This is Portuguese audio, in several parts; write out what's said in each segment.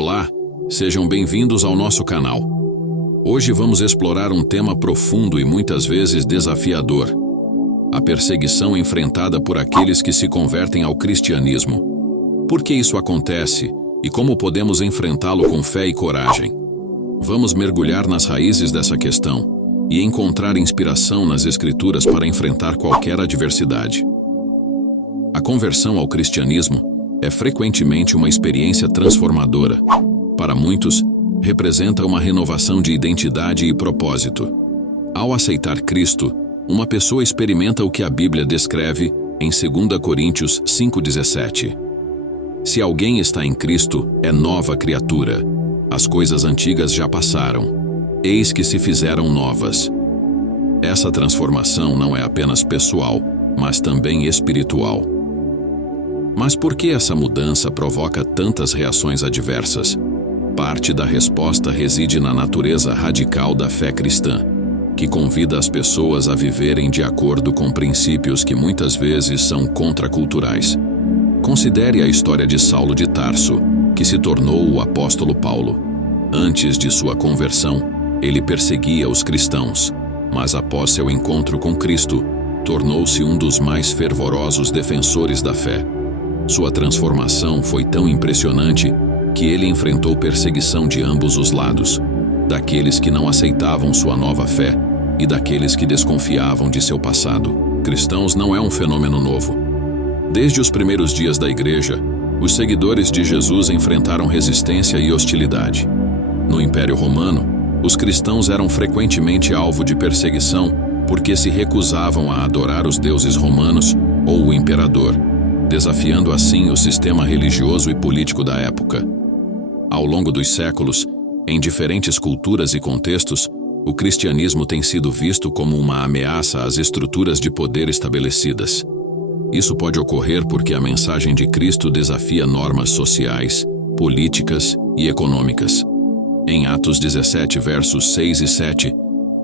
Olá, sejam bem-vindos ao nosso canal. Hoje vamos explorar um tema profundo e muitas vezes desafiador: a perseguição enfrentada por aqueles que se convertem ao cristianismo. Por que isso acontece e como podemos enfrentá-lo com fé e coragem? Vamos mergulhar nas raízes dessa questão e encontrar inspiração nas Escrituras para enfrentar qualquer adversidade. A conversão ao cristianismo é frequentemente uma experiência transformadora. Para muitos, representa uma renovação de identidade e propósito. Ao aceitar Cristo, uma pessoa experimenta o que a Bíblia descreve em 2 Coríntios 5,17. Se alguém está em Cristo, é nova criatura. As coisas antigas já passaram. Eis que se fizeram novas. Essa transformação não é apenas pessoal, mas também espiritual. Mas por que essa mudança provoca tantas reações adversas? Parte da resposta reside na natureza radical da fé cristã, que convida as pessoas a viverem de acordo com princípios que muitas vezes são contraculturais. Considere a história de Saulo de Tarso, que se tornou o apóstolo Paulo. Antes de sua conversão, ele perseguia os cristãos, mas após seu encontro com Cristo, tornou-se um dos mais fervorosos defensores da fé. Sua transformação foi tão impressionante que ele enfrentou perseguição de ambos os lados, daqueles que não aceitavam sua nova fé e daqueles que desconfiavam de seu passado. Cristãos não é um fenômeno novo. Desde os primeiros dias da igreja, os seguidores de Jesus enfrentaram resistência e hostilidade. No Império Romano, os cristãos eram frequentemente alvo de perseguição porque se recusavam a adorar os deuses romanos ou o imperador, desafiando assim o sistema religioso e político da época. Ao longo dos séculos, em diferentes culturas e contextos, o cristianismo tem sido visto como uma ameaça às estruturas de poder estabelecidas. Isso pode ocorrer porque a mensagem de Cristo desafia normas sociais, políticas e econômicas. Em Atos 17, versos 6 e 7,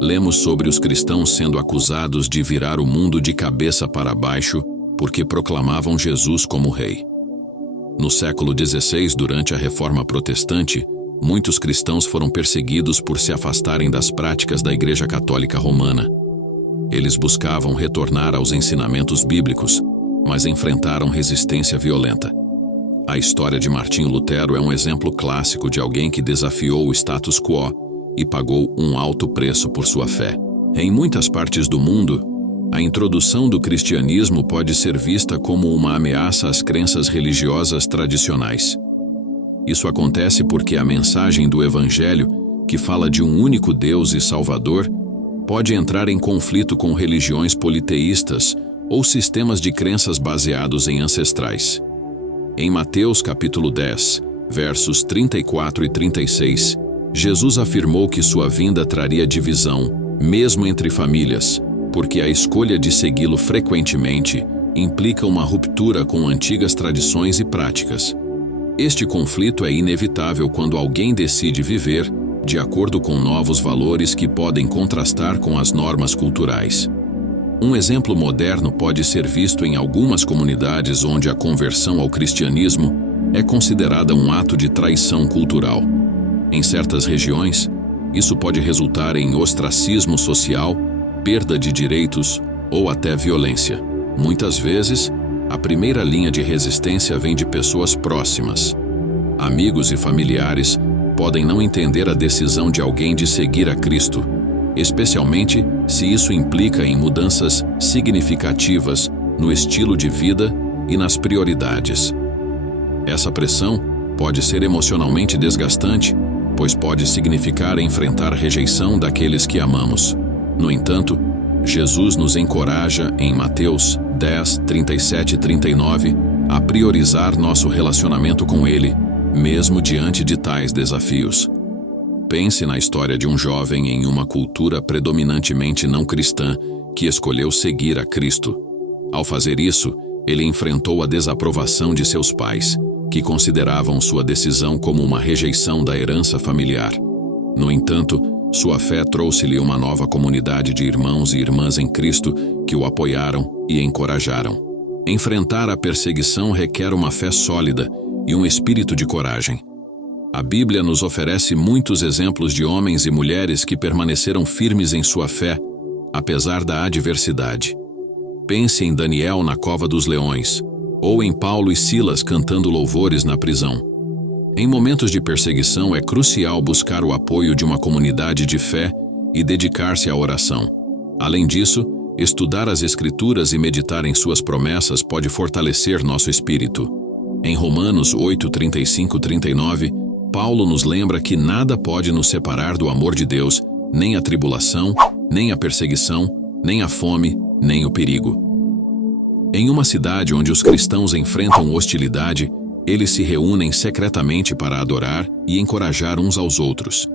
lemos sobre os cristãos sendo acusados de virar o mundo de cabeça para baixo porque proclamavam Jesus como rei. No século XVI, durante a Reforma Protestante, muitos cristãos foram perseguidos por se afastarem das práticas da Igreja Católica Romana. Eles buscavam retornar aos ensinamentos bíblicos, mas enfrentaram resistência violenta. A história de Martinho Lutero é um exemplo clássico de alguém que desafiou o status quo e pagou um alto preço por sua fé. Em muitas partes do mundo, a introdução do cristianismo pode ser vista como uma ameaça às crenças religiosas tradicionais. Isso acontece porque a mensagem do Evangelho, que fala de um único Deus e Salvador, pode entrar em conflito com religiões politeístas ou sistemas de crenças baseados em ancestrais. Em Mateus capítulo 10, versos 34 e 36, Jesus afirmou que sua vinda traria divisão, mesmo entre famílias, porque a escolha de segui-lo frequentemente implica uma ruptura com antigas tradições e práticas. Este conflito é inevitável quando alguém decide viver de acordo com novos valores que podem contrastar com as normas culturais. Um exemplo moderno pode ser visto em algumas comunidades onde a conversão ao cristianismo é considerada um ato de traição cultural. Em certas regiões, isso pode resultar em ostracismo social, perda de direitos ou até violência. Muitas vezes, a primeira linha de resistência vem de pessoas próximas. Amigos e familiares podem não entender a decisão de alguém de seguir a Cristo, especialmente se isso implica em mudanças significativas no estilo de vida e nas prioridades. Essa pressão pode ser emocionalmente desgastante, pois pode significar enfrentar a rejeição daqueles que amamos. No entanto, Jesus nos encoraja em Mateus 10, 37 e 39 a priorizar nosso relacionamento com Ele, mesmo diante de tais desafios. Pense na história de um jovem em uma cultura predominantemente não cristã que escolheu seguir a Cristo. Ao fazer isso, ele enfrentou a desaprovação de seus pais, que consideravam sua decisão como uma rejeição da herança familiar. No entanto, sua fé trouxe-lhe uma nova comunidade de irmãos e irmãs em Cristo que o apoiaram e encorajaram. Enfrentar a perseguição requer uma fé sólida e um espírito de coragem. A Bíblia nos oferece muitos exemplos de homens e mulheres que permaneceram firmes em sua fé, apesar da adversidade. Pense em Daniel na cova dos leões, ou em Paulo e Silas cantando louvores na prisão. Em momentos de perseguição é crucial buscar o apoio de uma comunidade de fé e dedicar-se à oração. Além disso, estudar as Escrituras e meditar em suas promessas pode fortalecer nosso espírito. Em Romanos 8:35-39, Paulo nos lembra que nada pode nos separar do amor de Deus, nem a tribulação, nem a perseguição, nem a fome, nem o perigo. Em uma cidade onde os cristãos enfrentam hostilidade, eles se reúnem secretamente para adorar e encorajar uns aos outros.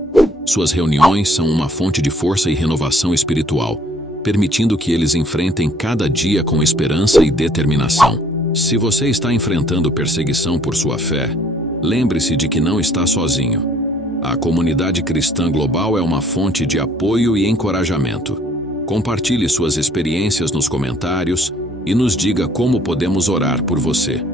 Suas reuniões são uma fonte de força e renovação espiritual, permitindo que eles enfrentem cada dia com esperança e determinação. Se você está enfrentando perseguição por sua fé, lembre-se de que não está sozinho. A comunidade cristã global é uma fonte de apoio e encorajamento. Compartilhe suas experiências nos comentários e nos diga como podemos orar por você.